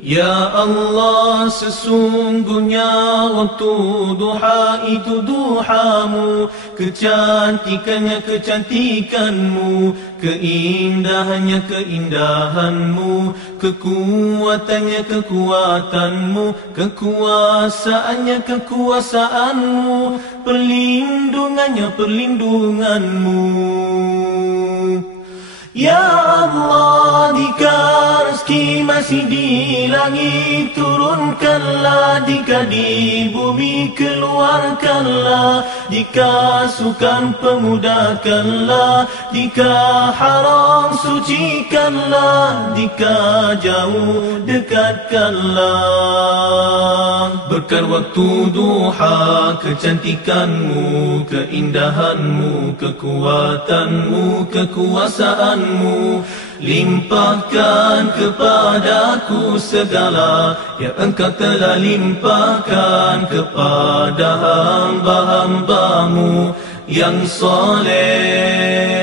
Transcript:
Ya Allah, sesungguhnya waktu duha itu duhamu, kecantikannya kecantikanmu, keindahannya keindahanmu, kekuatannya kekuatanmu, kekuasaannya kekuasaanmu, perlindungannya perlindunganmu. Ya Allah, jika rezeki masih di langit turunkanlah, jika di bumi keluarkanlah, jika sukan pemudahkanlah, jika haram sucikanlah, jika jauh dekatkanlah. Berkat waktu duha, kecantikanmu, keindahanmu, kekuatanmu, kekuasaanmu, limpahkan kepadaku segala yang Engkau telah limpahkan kepada hamba-hambamu yang soleh.